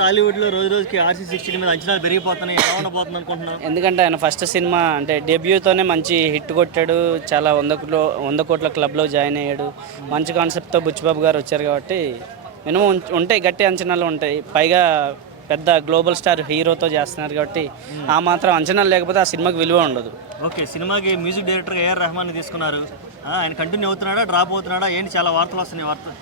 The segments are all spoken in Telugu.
టాలీవుడ్లో రోజు రోజుకి RC16 మీద అంచనాలు పెరిగిపోతున్నాయి. ఎలా ఉండబోతుంది అనుకుంటున్నాం? ఎందుకంటే ఆయన ఫస్ట్ సినిమా అంటే డెబ్యూతోనే మంచి హిట్ కొట్టాడు. చాలా 100 కోట్ల క్లబ్లో జాయిన్ అయ్యాడు. మంచి కాన్సెప్ట్తో బుచ్చిబాబు గారు వచ్చారు కాబట్టి మినిమం ఉంటాయి, గట్టి అంచనాలు ఉంటాయి. పైగా పెద్ద గ్లోబల్ స్టార్ హీరోతో చేస్తున్నారు కాబట్టి ఆ మాత్రం అంచనాలు లేకపోతే ఆ సినిమాకి విలువ ఉండదు. ఓకే, సినిమాకి మ్యూజిక్ డైరెక్టర్గా AR రెహమాన్ని తీసుకున్నారు. ఆయన కంటిన్యూ అవుతున్నాడా, డ్రాప్ అవుతున్నాడా ఏంటి? చాలా వార్తలు వస్తున్నాయి.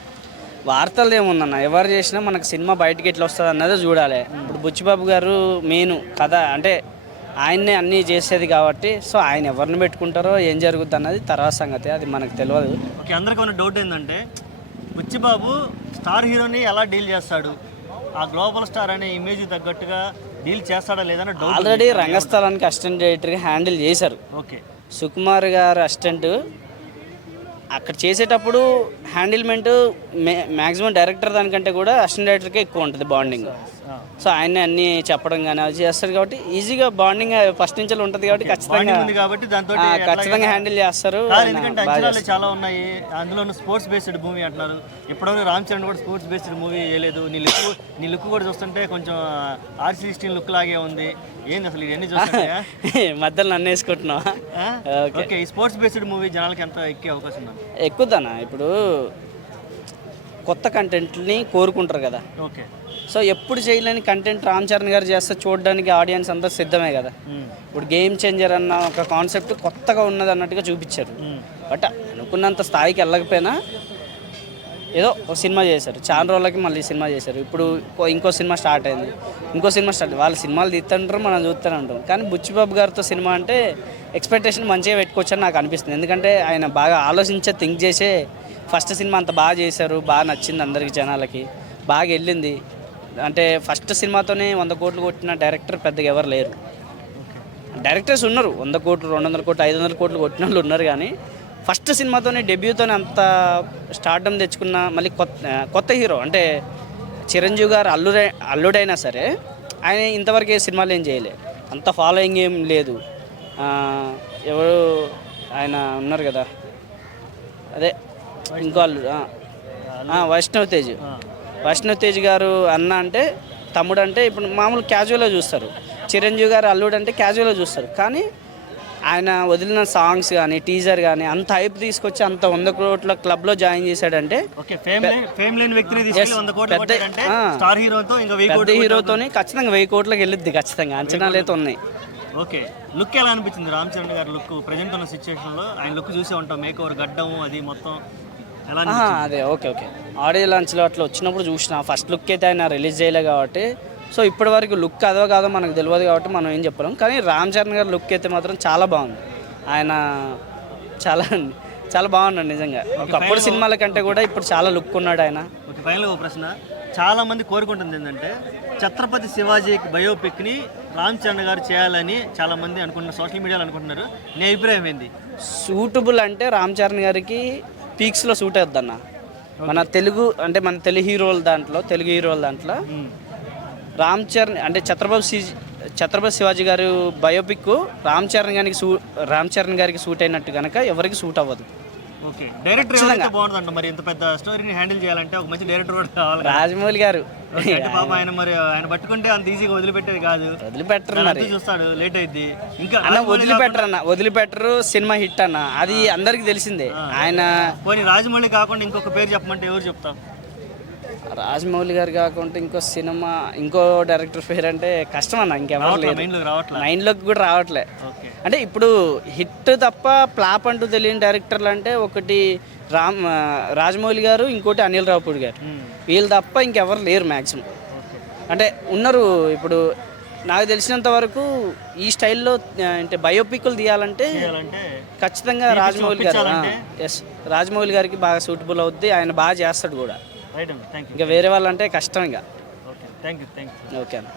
వార్తలు ఏముందన్న, ఎవరు చేసినా మనకు సినిమా బయటికి ఎట్లా వస్తుంది అన్నది చూడాలి. ఇప్పుడు బుచ్చిబాబు గారు మెయిన్ కథ అంటే ఆయన్నే అన్నీ చేసేది కాబట్టి సో ఆయన ఎవరిని పెట్టుకుంటారో ఏం జరుగుద్ది అన్నది తర్వాత సంగతి, అది మనకు తెలియదు. ఓకే, అందరికీ ఉన్న డౌట్ ఏంటంటే బుచ్చిబాబు స్టార్ హీరోని ఎలా డీల్ చేస్తాడు, ఆ గ్లోబల్ స్టార్ అనే ఇమేజ్ తగ్గట్టుగా డీల్ చేస్తాడా లేదని డౌట్. ఆల్రెడీ రంగస్థలానికి అసిస్టెంట్ డైరెక్టర్గా హ్యాండిల్ చేశారు. ఓకే, సుకుమార్ గారు అసిస్టెంట్ అక్కడ చేసేటప్పుడు హ్యాండిల్మెంట్ మ్యాక్సిమం డైరెక్టర్ దానికంటే కూడా అసిస్టెంట్ డైరెక్టర్కే ఎక్కువ ఉంటుంది బాండింగ్. సో ఆయన అన్నీ చెప్పడం కానీ అది చేస్తారు కాబట్టి ఈజీగా బాండింగ్ ఫస్ట్ నుంచి ఉంటుంది కాబట్టి ఖచ్చితంగా హ్యాండిల్ చేస్తారు. ఎందుకంటే అంచనాలు చాలా ఉన్నాయి. అందులో స్పోర్ట్స్ బేస్డ్ మూవీ అంటున్నారు. ఇప్పటివరకు రామ్ చరణ్ కూడా స్పోర్ట్స్ బేస్డ్ మూవీ వేయలేదు. నీ లుక్ కూడా చూస్తుంటే కొంచెం RC16 లుక్ లాగే ఉంది. ఏంది అసలు ఇవన్నీ చూస్తుంటే మధ్యలో నన్ను వేసుకుంటున్నావా? ఓకే, ఈ స్పోర్ట్స్ బేస్డ్ మూవీ జనాలకి ఎంత ఎక్కే అవకాశం ఉంది? ఎక్కువదన్నా. ఇప్పుడు కొత్త కంటెంట్ని కోరుకుంటారు కదా. ఓకే, సో ఎప్పుడు చేయలేని కంటెంట్ రామ్ చరణ్ గారు చేస్తే చూడడానికి ఆడియన్స్ అంతా సిద్ధమే కదా. ఇప్పుడు గేమ్ చేంజర్ అన్న ఒక కాన్సెప్ట్ కొత్తగా ఉన్నది అన్నట్టుగా చూపించారు. బట్ అనుకున్నంత స్థాయికి వెళ్ళకపోయినా ఏదో ఒక సినిమా చేశారు. చాలా రోజులకి మళ్ళీ సినిమా చేశారు. ఇప్పుడు ఇంకో సినిమా స్టార్ట్ అయింది. వాళ్ళ సినిమాలు తీస్తుంటారు, మనం చూస్తూనే ఉంటాం. కానీ బుచ్చిబాబు గారితో సినిమా అంటే ఎక్స్పెక్టేషన్ మంచిగా పెట్టుకోవచ్చని నాకు అనిపిస్తుంది. ఎందుకంటే ఆయన బాగా ఆలోచించే థింక్ చేసే ఫస్ట్ సినిమా అంత బాగా చేశారు. బాగా నచ్చింది అందరికి, జనాలకి బాగా వెళ్ళింది. అంటే ఫస్ట్ సినిమాతోనే 100 కోట్లు కొట్టిన డైరెక్టర్ పెద్దగా ఎవరు లేరు. డైరెక్టర్స్ ఉన్నారు 100 కోట్లు, 200 కోట్లు, 500 కోట్లు కొట్టిన వాళ్ళు ఉన్నారు. కానీ ఫస్ట్ సినిమాతోనే డెబ్యూతోనే అంత స్టార్డమ్ తెచ్చుకున్న మళ్ళీ కొత్త హీరో అంటే చిరంజీవి గారు అల్లుడైనా సరే ఆయన ఇంతవరకు ఏ సినిమాలు ఏం చేయలే, అంత ఫాలోయింగ్ ఏం లేదు. ఎవరు ఆయన ఉన్నారు కదా, అదే ఇంకో అల్లుడు వైష్ణవ్ తేజ్ గారు అన్న అంటే తమ్ముడు అంటే ఇప్పుడు మామూలు క్యాజువల్గా చూస్తారు. చిరంజీవి గారు అల్లుడు అంటే క్యాజువల్గా చూస్తారు. కానీ ఆయన వదిలిన సాంగ్స్ కానీ టీజర్ కానీ అంత హైప్ తీసుకొచ్చి అంత 100 కోట్ల క్లబ్లో జాయిన్ చేశాడంటే పెద్ద హీరోతోని ఖచ్చితంగా 1000 కోట్లకి వెళ్ళిద్ది ఖచ్చితంగా. అంచనాలు అయితే ఉన్నాయి. ఓకే, లుక్ ఎలా అనిపించింది రామ్ చరణ్ గారి లుక్ ప్రజెంట్ ఉన్న సిచ్యువేషన్లో? ఆయన లుక్ చూసే ఉంటాం, మేక్ ఓవర్ గడ్డం అది మొత్తం అదే. ఓకే, ఆడియో లాంచ్లో అట్లా వచ్చినప్పుడు చూసిన ఫస్ట్ లుక్ అయితే ఆయన రిలీజ్ చేయలే కాబట్టి సో ఇప్పటి వరకు లుక్ అదో కాదో మనకు తెలియదు కాబట్టి మనం ఏం చెప్పలేం. కానీ రామ్ చరణ్ గారి లుక్ అయితే మాత్రం చాలా బాగుంది. ఆయన చాలా చాలా బాగున్నాడు నిజంగా. ఒకప్పుడు సినిమాల కంటే కూడా ఇప్పుడు చాలా లుక్ ఉన్నాడు ఆయన. ఓకే, ఫైనల్గా ఒక ప్రశ్న. చాలా మంది కోరుకుంటుంది ఏంటంటే ఛత్రపతి శివాజీ బయోపిక్ని రామ్ చరణ్ గారు చేయాలని చాలా మంది అనుకుంటున్నారు, సోషల్ మీడియాలో అనుకుంటున్నారు. నీ అభిప్రాయం ఏంది? సూటబుల్ అంటే రామ్ చరణ్ గారికి పీక్స్లో సూట్ అవుద్దన్న. మన తెలుగు హీరోల దాంట్లో రామ్ చరణ్ అంటే ఛత్రపతి శివాజీ గారు బయోపిక్ రామ్ చరణ్ గారికి సూట్ అయినట్టు కనుక ఎవరికి సూట్ అవ్వదు. ఓకే, డైరెక్టర్ బాగుంటుందంట. మరి ఇంత పెద్ద స్టోరీని హ్యాండిల్ చేయాలంటే ఒక మంచి డైరెక్టర్ కూడా కావాలి. రాజమౌళి గారు పాప ఆయన పట్టుకుంటే అంత ఈజీగా వదిలిపెట్టేది కాదు. వదిలిపెట్టరు, మరి చూస్తాడు, లేట్ అయింది ఇంకా వదిలిపెట్టరు. సినిమా హిట్ అన్న, అది అందరికి తెలిసిందే. ఆయన పోనీ రాజమౌళి కాకుండా ఇంకొక పేరు చెప్పమంటే ఎవరు చెప్తావు? రాజమౌళి గారు కాకుండా ఇంకో డైరెక్టర్ పేరు అంటే కష్టం అన్న. ఇంకెవరు లేదు, మైండ్లోకి కూడా రావట్లే. అంటే ఇప్పుడు హిట్ తప్ప ఫ్లాప్ అంటూ తెలియని డైరెక్టర్లు అంటే ఒకటి రాజమౌళి గారు, ఇంకోటి అనిల్ రావిపూడి గారు. వీళ్ళు తప్ప ఇంకెవరు లేరు మ్యాక్సిమం. అంటే ఉన్నారు. ఇప్పుడు నాకు తెలిసినంత వరకు ఈ స్టైల్లో అంటే బయోపిక్లు తీయాలంటే ఖచ్చితంగా రాజమౌళి గారికి బాగా సూటబుల్ అవుద్ది. ఆయన బాగా చేస్తాడు కూడా. ఇంకా వేరే వాళ్ళంటే కష్టం. ఇంకా ఓకే, థ్యాంక్ యూ. ఓకే అన్న.